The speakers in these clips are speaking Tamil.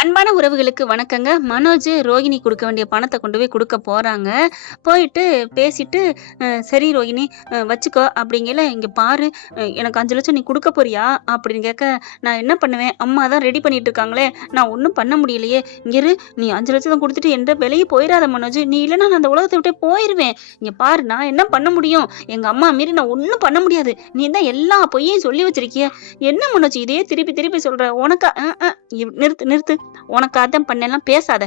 அன்பான உறவுகளுக்கு வணக்கங்க. மனோஜ், ரோகிணி குடுக்க வேண்டிய பணத்த கொண்டு போய் குடுக்க போறாங்க. போயிட்டு பேசிட்டு, "சரி ரோகிணி வச்சுக்கோ" அப்படிங்கையில, "இங்க பாரு எனக்கு 5,00,000 நீ குடுக்க போறியா?" அப்படின்னு கேட்க, "நான் என்ன பண்ணுவேன்? அம்மா தான் ரெடி பண்ணிட்டு இருக்காங்களே! நான் ஒண்ணும் பண்ண முடியலையே! இங்க இரு, நீ 5,00,000 குடுத்துட்டு என்ட்ட விலகி போயிறாத மனோஜ். நீ இல்லன்னா நான் அந்த உலகத்த விட்டே போயிருவேன். இங்க பாரு நான் என்ன பண்ண முடியும்? எங்க அம்மா மீறி நான் ஒண்ணும் பண்ண முடியாது. நீ தான் எல்லா பொய்யையும் சொல்லி வச்சிருக்கியே! என்ன மனோஜ் இதையே திருப்பி திருப்பி சொல்ற? உனக்கா நிறுத்து நிறுத்து. உனக்காக பண்ணலாம் பேசாத.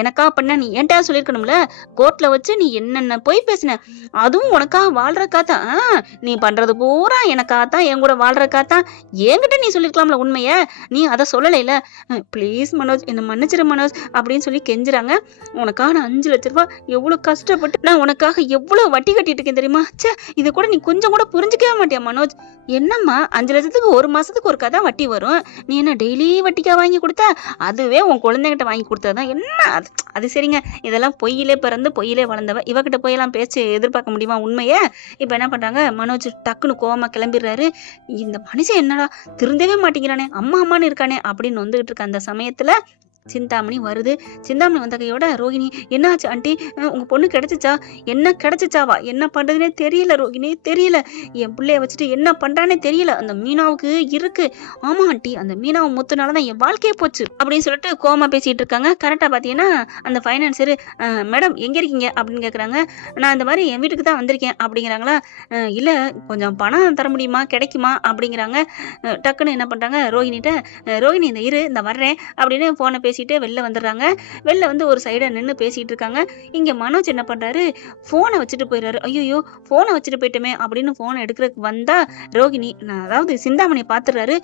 எனக்கா பண்ண நீ என்கிட்ட சொல்லிருக்கணும்ல. கோர்ட்ல வச்சு நீ என்னென்ன போய் பேசின, அதுவும் உனக்காக வாழ்றக்காதான். நீ பண்றது பூரா எனக்காகத்தான், என் கூட வாழ்றக்காதான். என்கிட்ட நீ சொல்லிருக்கலாம்ல உண்மைய. நீ அதை சொல்லலைல. ப்ளீஸ் மனோஜ், என்ன மன்னிச்சிரு மனோஜ் அப்படின்னு சொல்லி கெஞ்சுறாங்க. உனக்காக நான் 5,00,000 ரூபாய் எவ்வளவு கஷ்டப்பட்டு நான் உனக்காக எவ்வளவு வட்டி கட்டிட்டு இருக்கேன் தெரியுமா? ச்சே, இதை கூட நீ கொஞ்சம் கூட புரிஞ்சுக்கவே மாட்டியா மனோஜ்? என்னம்மா 5,00,000க்கு ஒரு மாசத்துக்கு ஒரு கதை வட்டி வரும். நீ என்ன டெய்லி வட்டிக்கா வாங்கி கொடுத்த? அதுவே உன் குழந்தைகிட்ட வாங்கி கொடுத்ததுதான். என்ன அது? அது சரிங்க, இதெல்லாம் பொய்யிலே பிறந்து பொய்யிலே வளர்ந்தவ. இவகிட்ட போயெல்லாம் பேச்சு எதிர்பார்க்க முடியுமா உண்மையே? இப்ப என்ன பண்றாங்க, மனோஜ் டக்குன்னு கோவமா கிளம்பிடுறாரு. இந்த மனுஷன் என்னடா திருந்தவே மாட்டேங்கிறானே, அம்மா அம்மான்னு இருக்கானே அப்படின்னு வந்துகிட்டு இருக்க அந்த சமயத்துல சிந்தாமணி வருது. சிந்தாமணி வந்த கையோட, ரோகிணி என்னாச்சு ஆண்டி? உங்க பொண்ணு கிடைச்சிச்சா? என்ன கிடைச்சிச்சாவா? என்ன பண்றதுனே தெரியல ரோகிணி, தெரியல. என் பிள்ளைய வச்சுட்டு என்ன பண்றானே தெரியல. அந்த மீனாவுக்கு இருக்கு. ஆமா ஆண்டி, அந்த மீனாவை முத்துனாலதான் என் வாழ்க்கையே போச்சு அப்படின்னு சொல்லிட்டு கோமா பேசிட்டு இருக்காங்க. கரெக்டா பாத்தீங்கன்னா அந்த பைனான்சர், மேடம் எங்க இருக்கீங்க அப்படின்னு கேக்குறாங்க. நான் இந்த மாதிரி என் வீட்டுக்கு தான் வந்திருக்கேன் அப்படிங்கிறாங்களா. இல்ல, கொஞ்சம் பணம் தர முடியுமா, கிடைக்குமா அப்படிங்கிறாங்க. டக்குன்னு என்ன பண்றாங்க, ரோகிணிட்ட, ரோகிணி இந்த இரு, இந்த வர்றேன் அப்படின்னு போனை பேசிட்டே வெளில வந்துடுறாங்க. வெளில வந்து ஒரு சைடா நின்று பேசிட்டு இருக்காங்க. இங்க மனோஜ் என்ன பண்றாரு, போனை வச்சுட்டு போயிடுறாரு. ஐயோ, போனை வச்சுட்டு போயிட்டோமே அப்படின்னு போனை எடுக்கிறதுக்கு வந்தா ரோகிணி, அதாவது சிந்தாமணியை பாத்துறாரு.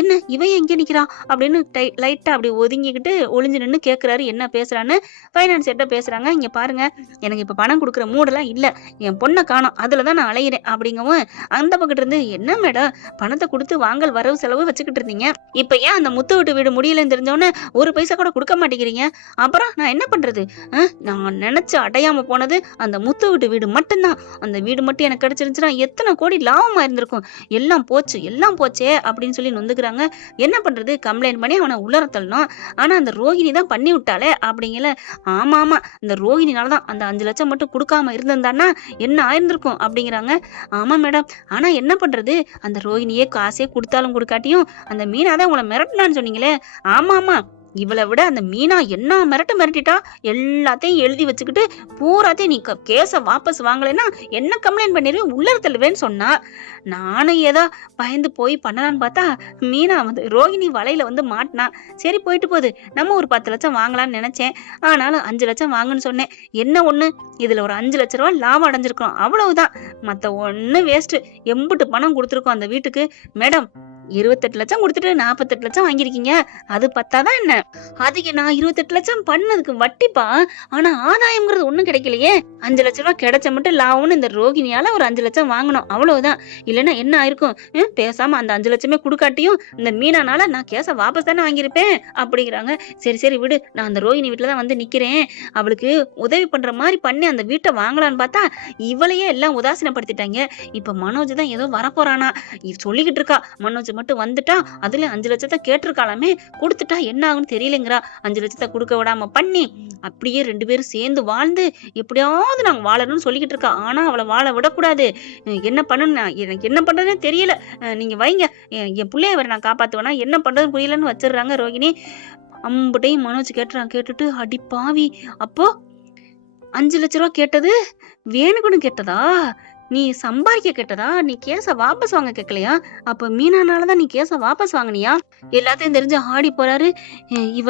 என்ன இவன் எங்க நிக்கிறா அப்படின்னு லைட்டா அப்படி ஒதுங்கிக்கிட்டு ஒளிஞ்சு நின்று கேட்கிறாரு என்ன பேசுறான்னு. பைனான்ஸ்கிட்ட பேசுறாங்க. இங்க பாருங்க, எனக்கு இப்ப பணம் கொடுக்குற மூடெல்லாம் இல்ல, என் பொண்ணை காணோம், அதுலதான் நான் அலையிறேன் அப்படிங்கவும், அந்த பக்கத்துல இருந்து, என்ன மேடம் பணத்தை கொடுத்து வாங்கல் வரவு செலவு வச்சுக்கிட்டு இருந்தீங்க, இப்ப ஏன் அந்த முத்து விட்டு வீடு முடியலன்னு தெரிஞ்சவொன்னே ஒரு பைசா கூட கொடுக்க மாட்டேங்கிறீங்க? அப்புறம் நான் என்ன பண்றது? நான் நினைச்சு அடையாம போனது அந்த முத்து வீட்டு வீடு மட்டும்தான். அந்த வீடு மட்டும் எனக்கு கிடைச்சிருந்துச்சுன்னா எத்தனை கோடி லாபமா இருந்திருக்கும். எல்லாம் போச்சு, எல்லாம் போச்சே அப்படின்னு சொல்லி நொந்துக்கிறாங்க. என்ன பண்றது, கம்ப்ளைண்ட் பண்ணி அவனை உள்ளர தள்ளணும். ஆனா அந்த ரோகிணி தான் பண்ணி விட்டாலே அப்படிங்கல. ஆமா ஆமா, இந்த ரோகிணினாலதான் அந்த 5,00,000 மட்டும் கொடுக்காம இருந்திருந்தான்னா என்ன ஆயிருந்திருக்கும் அப்படிங்கிறாங்க. ஆமா மேடம், ஆனா என்ன பண்றது, அந்த ரோகிணியே காசே கொடுத்தாலும் கொடுக்காட்டியும் அந்த மீனாதான் உங்களை மிரட்டினான்னு சொன்னீங்களே. ஆமா ஆமா, இவளை விட அந்த மீனா என்ன மிரட்டிட்டா. எல்லாத்தையும் எழுதி வச்சுக்கிட்டு பூராத்தையும் நீ கேஸ வாபஸ் வாங்கலைன்னா என்ன கம்ப்ளைண்ட் பண்ணிடுவேன், உள்ள தள்ளுவேன்னு சொன்னா. நானும் ஏதோ பயந்து போய் பண்ணலான்னு பார்த்தா மீனா வந்து ரோகிணி வலையில வந்து மாட்டினா. சரி போயிட்டு போகுது, நம்ம ஒரு 10,00,000 வாங்கலாம்னு நினைச்சேன். ஆனாலும் 5,00,000 வாங்குன்னு சொன்னேன். என்ன ஒண்ணு, இதுல ஒரு 5,00,000 ரூபாய் லாபம் அடைஞ்சிருக்கோம், அவ்வளவுதான். மத்த ஒண்ணு வேஸ்ட். எம்புட்டு பணம் கொடுத்துருக்கோம் அந்த வீட்டுக்கு. மேடம் 28,00,000 கொடுத்துட்டு 48,00,000 வாங்கிருக்கீங்க, அது பத்தாதான் என்ன? அதுக்கு நான் 28,00,000 பண்ணதுக்கு வட்டிப்பா. ஆனா ஆதாயம்ங்கிறது ஒண்ணும் கிடைக்கலையே. 5,00,000 ரூபாய் கிடைச்ச மட்டும் லாபம்னு இந்த ரோகிணியால ஒரு 5,00,000 வாங்கணும், அவ்வளவுதான். இல்லைன்னா என்ன ஆயிருக்கும், பேசாம அந்த 5,00,000 கொடுக்காட்டியும் இந்த மீனானால நான் கேஸ வாபஸ் தானே வாங்கியிருப்பேன் அப்படிங்கிறாங்க. சரி சரி விடு, நான் அந்த ரோகிணி வீட்டுல தான் வந்து நிக்கிறேன். அவளுக்கு உதவி பண்ற மாதிரி பண்ணி அந்த வீட்டை வாங்கலான்னு பார்த்தா இவளையே எல்லாம் உதாசீனப்படுத்திட்டாங்க. இப்ப மனோஜ் தான் ஏதோ வரப்போறானா சொல்லிக்கிட்டு இருக்கா. மனோஜ் மட்டும் வந்துட்டா அதுல 5,00,000 கேட்டிருக்காளாமே, கொடுத்துட்டா என்ன ஆகுன்னு தெரியலங்கிறா. 5,00,000 கொடுக்க விடாம பண்ணி அப்படியே 2 பேரும் சேர்ந்து வாழ்ந்து எப்படியாவது நாங்க வாழணும்னு சொல்லிக்கிட்டு இருக்கா. ஆனா அவளை வாழ விடக்கூடாது. என்ன பண்ணணும், எனக்கு என்ன பண்றதுன்னே தெரியல. நீங்க வைங்க, என் பிள்ளைய வேற நான் காப்பாத்துவேனா, என்ன பண்றதுன்னு புரியலன்னு வச்சிடுறாங்க ரோகிணி. அம்புட்டையும் மனோஜ் கேட்டுட்டு, அடி பாவி, அப்போ 5,00,000 ரூபாய் கேட்டது வேணுக்குன்னு கேட்டதா? நீ சம்பாதிக்க கேட்டதா? நீ கேஸ வாபஸ் வாங்க கேட்கலையா? அப்ப மீனானாலதான் நீ கேஸ வாபஸ் வாங்கினியா? எல்லாத்தையும் தெரிஞ்சு ஆடி போறாரு. இவ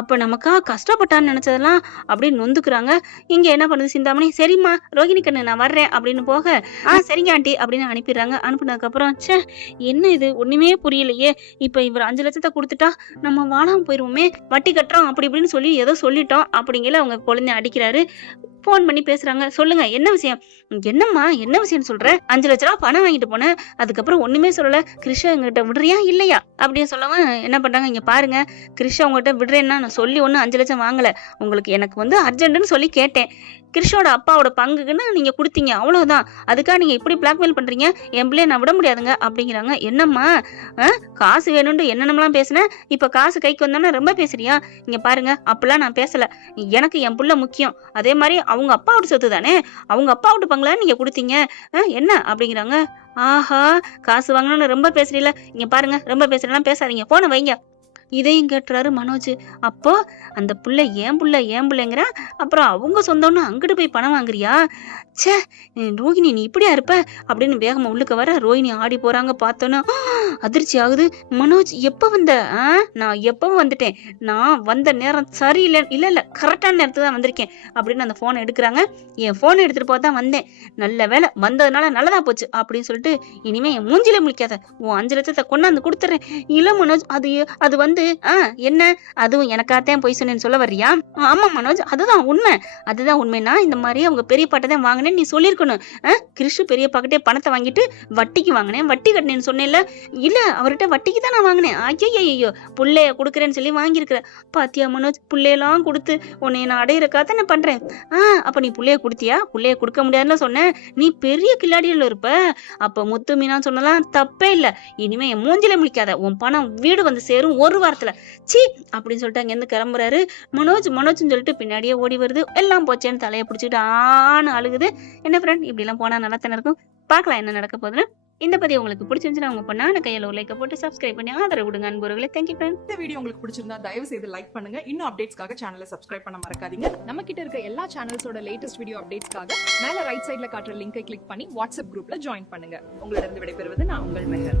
அப்ப நமக்கா கஷ்டப்பட்டான்னு நினைச்சதெல்லாம் அப்படின்னு நொந்துக்குறாங்க. இங்க என்ன பண்ணுது சிந்தாமணி, சரிம்மா ரோகிணி கண்ணு நான் வர்றேன் அப்படின்னு போக, சரிங்க ஆண்டி அப்படின்னு அனுப்பிடுறாங்க. அனுப்புனதுக்கு அப்புறம், ச்சே என்ன இது ஒண்ணுமே புரியலையே. இப்ப இவர் 5,00,000 கொடுத்துட்டா நம்ம வாழாம போயிருவோமே, வட்டி கட்டுறோம் அப்படி இப்படின்னு சொல்லி ஏதோ சொல்லிட்டோம் அப்படிங்கல அவங்க குழந்தை அடிக்கிறாரு. ஃபோன் பண்ணி பேசுறாங்க. சொல்லுங்க என்ன விஷயம்? என்னம்மா என்ன விஷயம்னு சொல்ற? 5 லட்ச ரூபா பணம் வாங்கிட்டு போனேன். அதுக்கப்புறம் ஒண்ணுமே சொல்லல. கிருஷா என்கிட்ட விடுறியா இல்லையா அப்படின்னு சொல்லவும் என்ன பண்றாங்க, இங்க பாருங்க கிருஷா உங்ககிட்ட விடுறேன்னா நான் சொல்லி ஒன்றும் 5 லட்சம் வாங்கல. உங்களுக்கு எனக்கு வந்து அர்ஜென்ட்னு சொல்லி கேட்டேன். கிருஷோட அப்பாவோட பங்குக்குன்னு நீங்க கொடுத்தீங்க, அவ்வளவுதான். அதுக்காக நீங்க இப்படி பிளாக்மெயில் பண்றீங்க, என் பிள்ளைய நான் விட முடியாதுங்க அப்படிங்கிறாங்க. என்னம்மா காசு வேணும்னு என்னென்னலாம் பேசுனேன், இப்ப காசு கைக்கு வந்தோன்னா ரொம்ப பேசுறியா? இங்க பாருங்க அப்பெல்லாம் நான் பேசல. எனக்கு என் புள்ள முக்கியம். அதே மாதிரி அவங்க அப்பாவோட சொத்து தானே, அவங்க அப்பாவோட பங்குல நீங்க கொடுத்தீங்க. என்ன அப்படிங்கிறாங்க. ஆஹா, காசு வாங்கணும்னு ரொம்ப பேசுறீல, இங்க பாருங்க ரொம்ப பேசுறேன்னா பேசாதீங்க, போன வைங்க. இதையும் கேட்டுறாரு மனோஜ். அப்போ அந்த புள்ள ஏன் புள்ளைங்கிற, அப்புறம் அவங்க சொந்தம்னு அங்கிட்டு போய் பணம் வாங்குறியா? ச்சே, ரோகிணி நீ இப்படியா இருப்ப அப்படின்னு வேகமா உள்ளுக்க வர ரோஹிணி ஆடி போறாங்க. பார்த்தோன்னா அதிர்ச்சி ஆகுது. மனோஜ் எப்ப வந்த? நான் எப்பவும் வந்துட்டேன். நான் வந்த நேரம் சரியில்லை. இல்ல கரெக்டான நேரத்துக்கு தான் வந்திருக்கேன் அப்படின்னு அந்த போனை எடுக்கிறாங்க. என் போனை எடுத்துட்டு போக தான் வந்தேன். நல்ல வேலை வந்ததுனால நல்லதா போச்சு அப்படின்னு சொல்லிட்டு, இனிமே என் மூஞ்சில முழிக்காத, உன் 5 லட்சத்தை கொண்டாந்து கொடுத்துறேன். இல்ல மனோஜ், அது வந்து என்ன, அதுவும் எனக்காத்தான் போய் சொன்னேன்னு சொல்ல வர்றியா? ஆமா மனோஜ், அதுதான் உண்மைனா இந்த மாதிரி அவங்க பெரிய பாட்டை தான் வாங்கினேன்னு நீ சொல்லியிருக்கணும். கிருஷு பெரிய பாக்கிட்டே பணத்தை வாங்கிட்டு வட்டிக்கு வாங்கினேன், வட்டி கட்டினேன்னு சொன்னேன்ல. இல்ல அவர்கிட்ட வட்டிக்கு தான் நான் வாங்கினேன். ஐயோ புள்ளைய கொடுக்குறேன்னு சொல்லி வாங்கியிருக்கிற. பாத்தியா மனோஜ், புள்ளையெல்லாம் கொடுத்து உன்னை நான் அடையிறக்காக நான் பண்றேன். அப்ப நீ புள்ளைய கொடுத்தியா? புள்ளைய கொடுக்க முடியாதுன்னு சொன்ன, நீ பெரிய கில்லாடியில் இருப்ப. அப்ப முத்து மீனான்னு சொன்னலாம் தப்பே இல்ல. இனிமே என் மூஞ்சில முழிக்காத, உன் பணம் வீடு வந்து சேரும் ஒரு வாரத்துல. சீ அப்படின்னு சொல்லிட்டு அங்கேருந்து கிளம்புறாரு. மனோஜ்னு சொல்லிட்டு பின்னாடியே ஓடி வருது. எல்லாம் போச்சேன்னு தலையை பிடிச்சிக்கிட்டு ஆன்னு அழுகுது. என்ன ஃப்ரெண்ட், இப்படி எல்லாம் போனா நல்லா தானே இருக்கும். பார்க்கலாம் என்ன நடக்க போகுதுன்னு. இந்த பதிவு உங்களுக்கு பிடிச்சிருந்துச்சுன்னா உங்க பண்ணான கையில ஒரு லைக் போட்டு சப்ஸ்கிரைப் பண்ணி ஆதரவு கொடுங்க அன்புறவர்களே. Thank you friend. இந்த வீடியோ உங்களுக்கு பிடிச்சிருந்தா தயவு செய்து லைக் பண்ணுங்க. இன்னும் அப்டேட்ஸ்க்காக சேனலை சப்ஸ்கிரைப் பண்ண மறக்காதீங்க. நம்ம கிட்ட இருக்க எல்லா சேனல்ஸோட லேட்டஸ்ட் வீடியோ அப்டேட்ஸ்க்காக மேல ரைட் சைடுல காட்டுற லிங்கை கிளிக் பண்ணி வாட்ஸ்அப் குரூப்ல ஜாயின் பண்ணுங்க. உங்களிடம் விடைபெறுவது நான் உங்கள் மெஹர்.